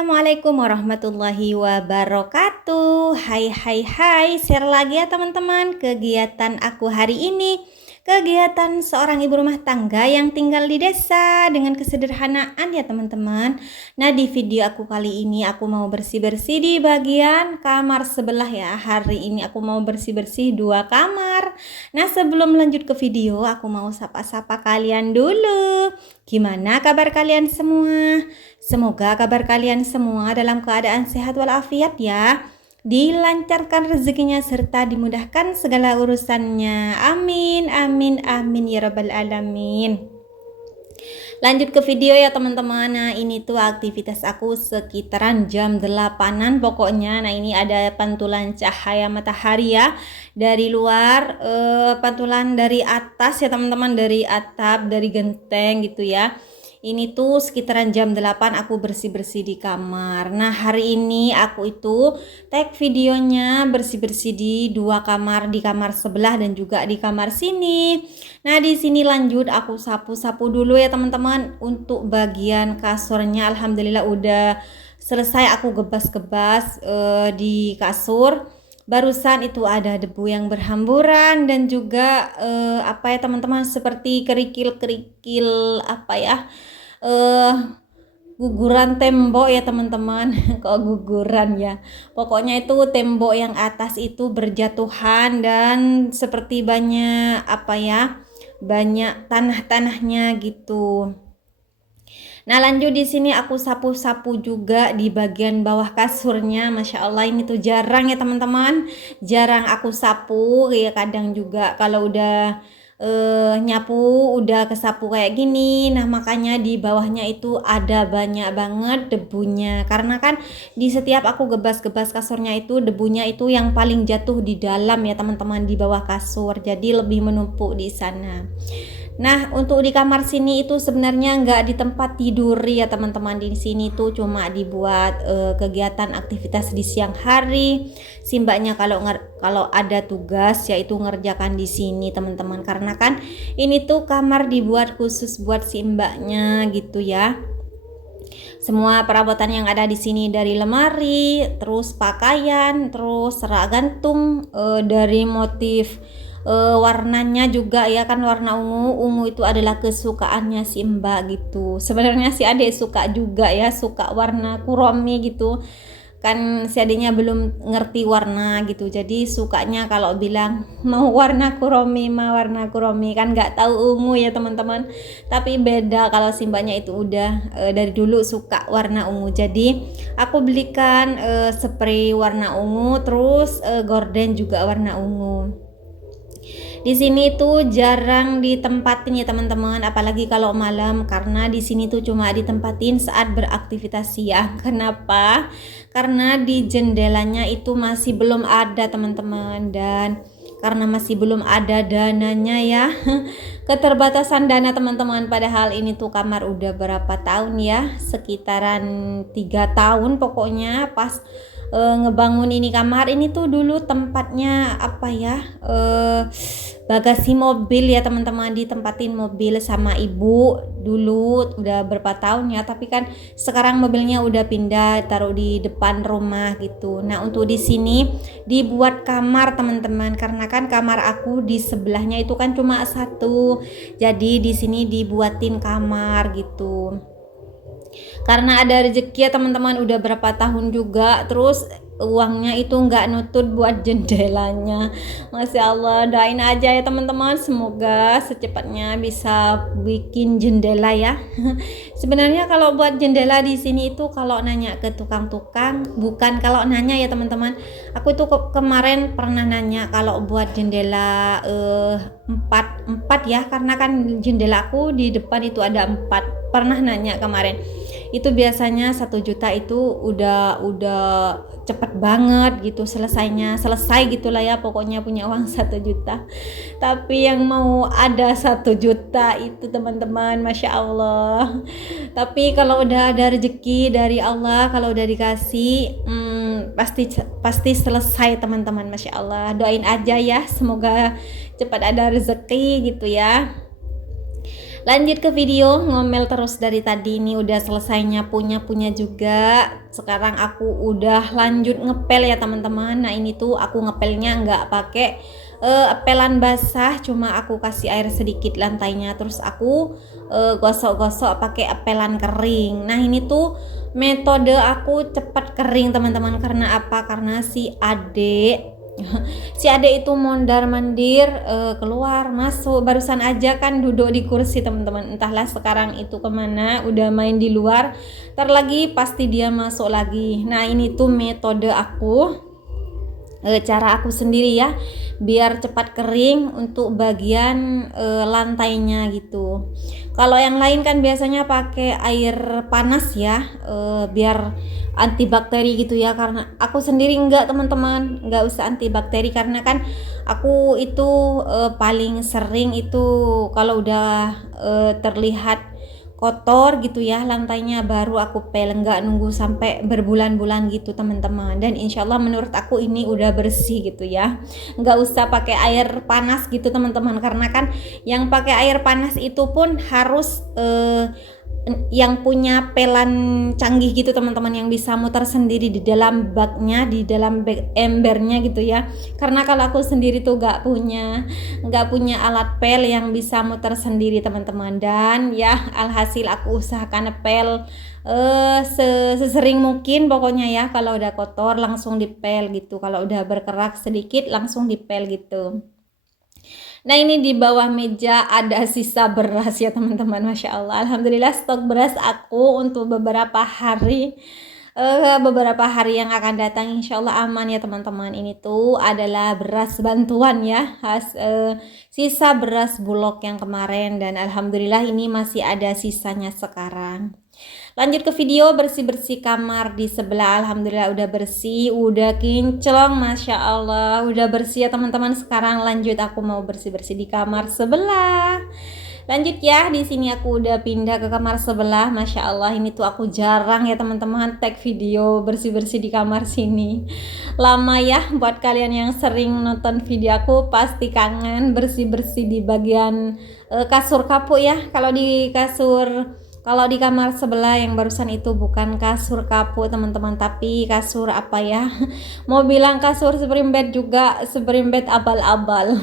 Assalamualaikum warahmatullahi wabarakatuh. Hai, share lagi ya teman-teman kegiatan aku hari ini. Kegiatan seorang ibu rumah tangga yang tinggal di desa dengan kesederhanaan ya teman-teman. Nah, di video aku kali ini aku mau bersih-bersih di bagian kamar sebelah ya. Hari ini aku mau bersih-bersih 2 kamar. Nah, sebelum lanjut ke video, aku mau sapa-sapa kalian dulu. Gimana kabar kalian semua? Semoga kabar kalian semua dalam keadaan sehat walafiat ya. Dilancarkan rezekinya serta dimudahkan segala urusannya. Amin, amin, amin ya rabbal alamin. Lanjut ke video ya teman-teman. Nah, ini tuh aktivitas aku sekitaran jam 8-an pokoknya. Nah, ini ada pantulan cahaya matahari ya dari luar, pantulan dari atas ya teman-teman, dari atap, dari genteng gitu ya. Ini tuh sekitaran jam 8 aku bersih-bersih di kamar. Nah, hari ini aku itu tag videonya bersih-bersih di 2 kamar, di kamar sebelah dan juga di kamar sini. Nah, di sini lanjut aku sapu-sapu dulu ya teman-teman. Untuk bagian kasurnya alhamdulillah udah selesai aku gebas-gebas di kasur. Barusan itu ada debu yang berhamburan dan juga apa ya teman-teman, seperti kerikil-kerikil apa ya, guguran tembok ya teman-teman. Kok guguran ya, pokoknya itu tembok yang atas itu berjatuhan dan seperti banyak apa ya, banyak tanah-tanahnya gitu. Nah, lanjut di sini aku sapu-sapu juga di bagian bawah kasurnya. Masya Allah, ini tuh jarang ya teman-teman, jarang aku sapu ya. Kadang juga kalau udah nyapu udah kesapu kayak gini. Nah, makanya di bawahnya itu ada banyak banget debunya, karena kan di setiap aku gebas-gebas kasurnya itu debunya itu yang paling jatuh di dalam ya teman-teman, di bawah kasur, jadi lebih menumpuk di sana. Nah, untuk di kamar sini itu sebenarnya nggak di tempat tidur ya teman-teman. Di sini tuh cuma dibuat kegiatan aktivitas di siang hari. Si mbaknya kalau ada tugas yaitu ngerjakan di sini teman-teman. Karena kan ini tuh kamar dibuat khusus buat si mbaknya gitu ya. Semua perabotan yang ada di sini, dari lemari, terus pakaian, terus rak gantung, dari motif warnanya juga ya kan, warna ungu itu adalah kesukaannya si mbak gitu. Sebenarnya si adik suka juga ya, suka warna kuromi gitu kan. Si adiknya belum ngerti warna gitu, jadi sukanya kalau bilang mau warna kuromi kan, nggak tahu ungu ya teman-teman. Tapi beda kalau si mbaknya itu udah dari dulu suka warna ungu. Jadi aku belikan spray warna ungu, terus gorden juga warna ungu. Di sini tuh jarang ditempatin ya teman-teman, apalagi kalau malam, karena di sini tuh cuma ditempatin saat beraktivitas siang. Kenapa? Karena di jendelanya itu masih belum ada teman-teman, dan karena masih belum ada dananya ya. Keterbatasan dana teman-teman, padahal ini tuh kamar udah berapa tahun ya, sekitaran 3 tahun pokoknya. Pas ngebangun ini kamar ini tuh dulu tempatnya apa ya, bagasi mobil ya teman-teman, ditempatin mobil sama ibu dulu udah berapa tahun ya. Tapi kan sekarang mobilnya udah pindah taruh di depan rumah gitu. Nah, untuk di sini dibuat kamar teman-teman, karena kan kamar aku di sebelahnya itu kan cuma satu, jadi di sini dibuatin kamar gitu. Karena ada rezeki ya teman-teman, udah berapa tahun juga, terus uangnya itu nggak nutut buat jendelanya. Masya Allah, doain aja ya teman-teman, semoga secepatnya bisa bikin jendela ya. Sebenarnya kalau buat jendela di sini itu kalau nanya ke tukang-tukang, bukan kalau nanya ya teman-teman, aku itu kemarin pernah nanya kalau buat jendela empat ya, karena kan jendela aku di depan itu ada 4. Pernah nanya kemarin, itu biasanya 1 juta itu udah cepet banget gitu selesai gitulah ya, pokoknya punya uang 1 juta. Tapi yang mau ada 1 juta itu teman-teman, Masya Allah. Tapi kalau udah ada rezeki dari Allah, kalau udah dikasih pasti selesai teman-teman, Masya Allah. Doain aja ya, semoga cepat ada rezeki gitu ya. Lanjut ke video, ngomel terus dari tadi. Ini udah selesai nyapu-nyapunya juga. Sekarang aku udah lanjut ngepel ya teman-teman. Nah ini tuh aku ngepelnya nggak pakai pelan basah, cuma aku kasih air sedikit lantainya, terus aku gosok-gosok pakai pelan kering. Nah ini tuh metode aku cepat kering teman-teman. Karena apa? Karena si adek itu mondar mandir keluar masuk, barusan aja kan duduk di kursi teman-teman, entahlah sekarang itu kemana, udah main di luar, ntar lagi pasti dia masuk lagi. Nah ini tuh metode aku, cara aku sendiri ya, biar cepat kering untuk bagian lantainya gitu. Kalau yang lain kan biasanya pakai air panas ya, biar antibakteri gitu ya. Karena aku sendiri enggak teman-teman, enggak usah antibakteri, karena kan aku itu paling sering itu kalau udah terlihat kotor gitu ya lantainya, baru aku pel, nggak nunggu sampai berbulan-bulan gitu teman-teman. Dan insyaallah menurut aku ini udah bersih gitu ya, nggak usah pakai air panas gitu teman-teman, karena kan yang pakai air panas itu pun harus yang punya pelan canggih gitu teman-teman, yang bisa muter sendiri di dalam baknya, di dalam bak embernya gitu ya. Karena kalau aku sendiri tuh nggak punya alat pel yang bisa muter sendiri teman-teman. Dan ya alhasil aku usahakan pel sesering mungkin pokoknya ya. Kalau udah kotor langsung dipel gitu, kalau udah berkerak sedikit langsung dipel gitu. Nah ini di bawah meja ada sisa beras ya teman-teman, Masya Allah. Alhamdulillah stok beras aku untuk beberapa hari yang akan datang insya Allah aman ya teman-teman. Ini tuh adalah beras bantuan ya, sisa beras bulog yang kemarin, dan alhamdulillah ini masih ada sisanya sekarang. Lanjut ke video, bersih-bersih kamar di sebelah. Alhamdulillah udah bersih, udah kinclong, Masya Allah udah bersih ya teman-teman. Sekarang lanjut aku mau bersih-bersih di kamar sebelah. Lanjut ya, di sini aku udah pindah ke kamar sebelah. Masya Allah ini tuh aku jarang ya teman-teman tag video bersih-bersih di kamar sini. Lama ya, buat kalian yang sering nonton video aku pasti kangen bersih-bersih di bagian kasur kapuk ya. Kalau di kamar sebelah yang barusan itu bukan kasur kapuk teman-teman, tapi kasur apa ya, mau bilang kasur spring bed juga, spring bed abal-abal.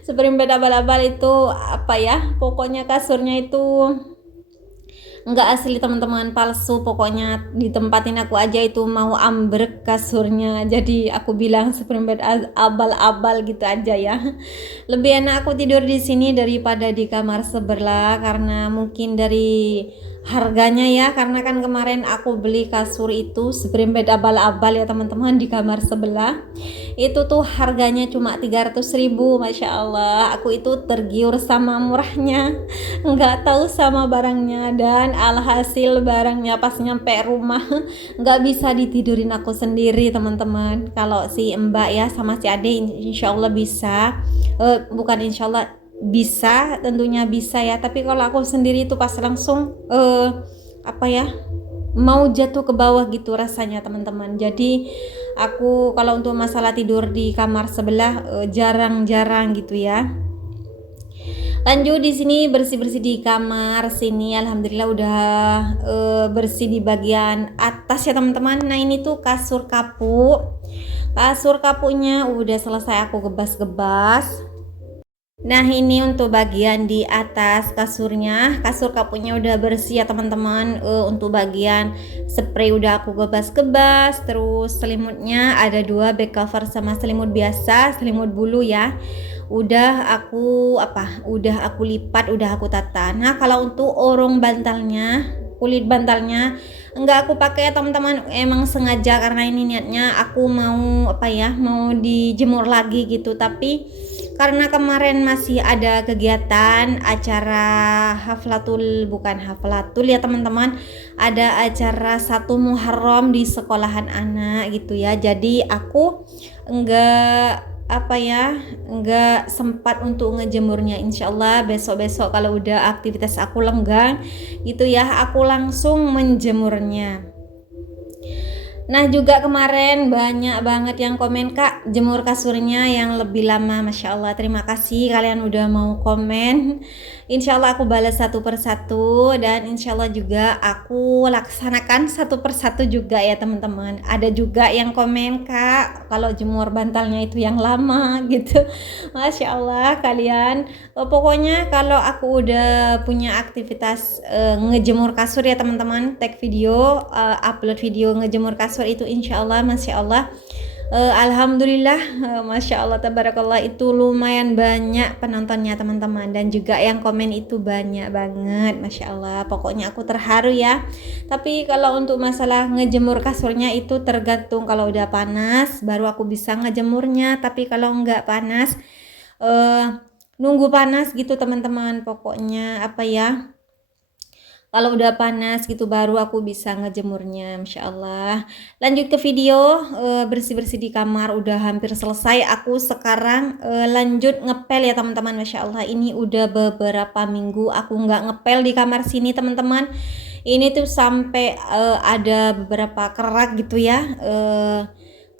Spring bed abal-abal itu apa ya, pokoknya kasurnya itu enggak asli teman-teman, palsu. Pokoknya ditempatin aku aja itu mau ambrek kasurnya, jadi aku bilang spring bed abal-abal gitu aja ya. Lebih enak aku tidur di sini daripada di kamar sebelah, karena mungkin dari harganya ya, karena kan kemarin aku beli kasur itu spring bed abal-abal ya teman-teman di kamar sebelah, itu tuh harganya cuma 300.000. Masya Allah aku itu tergiur sama murahnya, nggak tahu sama barangnya, dan alhasil barangnya pas nyampe rumah nggak bisa ditidurin aku sendiri teman-teman. Kalau si Mbak ya sama si Ade insya Allah bisa, bukan insya Allah, bisa, tentunya bisa ya. Tapi kalau aku sendiri itu pas langsung apa ya, mau jatuh ke bawah gitu rasanya teman-teman. Jadi aku kalau untuk masalah tidur di kamar sebelah jarang-jarang gitu ya. Lanjut di sini bersih-bersih di kamar sini, alhamdulillah udah bersih di bagian atas ya teman-teman. Nah ini tuh kasur kapuk. Kasur kapuknya udah selesai aku gebas-gebas. Nah ini untuk bagian di atas kasurnya, kasur kapuknya udah bersih ya teman-teman. Untuk bagian spray udah aku gebas-gebas, terus selimutnya ada 2 back cover sama selimut biasa, selimut bulu ya. Udah aku lipat, udah aku tata. Nah kalau untuk orong bantalnya, kulit bantalnya enggak aku pakai ya teman-teman, emang sengaja karena ini niatnya aku mau mau dijemur lagi gitu. Tapi karena kemarin masih ada kegiatan acara bukan haflatul ya teman-teman, ada acara 1 Muharram di sekolahan anak gitu ya. Jadi aku enggak sempat untuk ngejemurnya. Insyaallah besok-besok kalau udah aktivitas aku lenggang gitu ya, aku langsung menjemurnya. Nah juga kemarin banyak banget yang komen, Kak, jemur kasurnya yang lebih lama. Masya Allah, terima kasih kalian udah mau komen. Insya Allah aku balas satu persatu, dan insya Allah juga aku laksanakan satu persatu juga ya teman-teman. Ada juga yang komen, Kak, kalau jemur bantalnya itu yang lama gitu. Masya Allah kalian. Pokoknya kalau aku udah punya aktivitas ngejemur kasur ya teman-teman, tag video, upload video ngejemur kasur itu insya Allah, masya Allah, alhamdulillah, masya Allah, tabarakallah, itu lumayan banyak penontonnya teman-teman, dan juga yang komen itu banyak banget, masya Allah. Pokoknya aku terharu ya. Tapi kalau untuk masalah ngejemur kasurnya itu tergantung, kalau udah panas baru aku bisa ngejemurnya, tapi kalau nggak panas, nunggu panas gitu teman-teman. Pokoknya apa ya, kalau udah panas gitu baru aku bisa ngejemurnya, masya Allah. Lanjut ke video, bersih-bersih di kamar udah hampir selesai. Aku sekarang lanjut ngepel ya teman-teman, masya Allah. Ini udah beberapa minggu aku nggak ngepel di kamar sini teman-teman. Ini tuh sampai ada beberapa kerak gitu ya.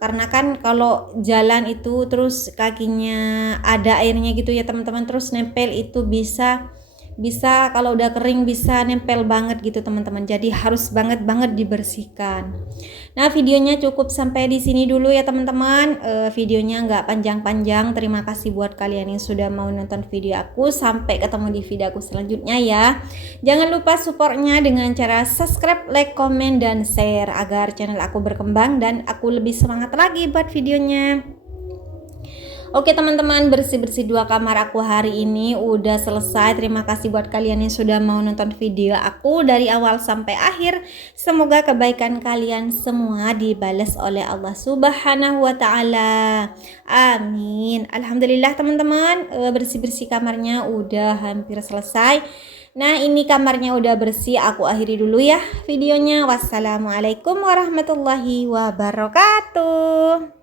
Karena kan kalau jalan itu terus kakinya ada airnya gitu ya teman-teman, terus nempel itu bisa kalau udah kering bisa nempel banget gitu teman-teman, jadi harus banget dibersihkan. Nah videonya cukup sampai di sini dulu ya teman-teman, videonya nggak panjang-panjang. Terima kasih buat kalian yang sudah mau nonton video aku. Sampai ketemu di video aku selanjutnya ya. Jangan lupa supportnya dengan cara subscribe, like, komen, dan share agar channel aku berkembang dan aku lebih semangat lagi buat videonya. Oke teman-teman, bersih-bersih dua kamar aku hari ini udah selesai. Terima kasih buat kalian yang sudah mau nonton video aku dari awal sampai akhir. Semoga kebaikan kalian semua dibalas oleh Allah Subhanahu wa Ta'ala. Amin. Alhamdulillah teman-teman, bersih-bersih kamarnya udah hampir selesai. Nah ini kamarnya udah bersih, aku akhiri dulu ya videonya. Wassalamualaikum warahmatullahi wabarakatuh.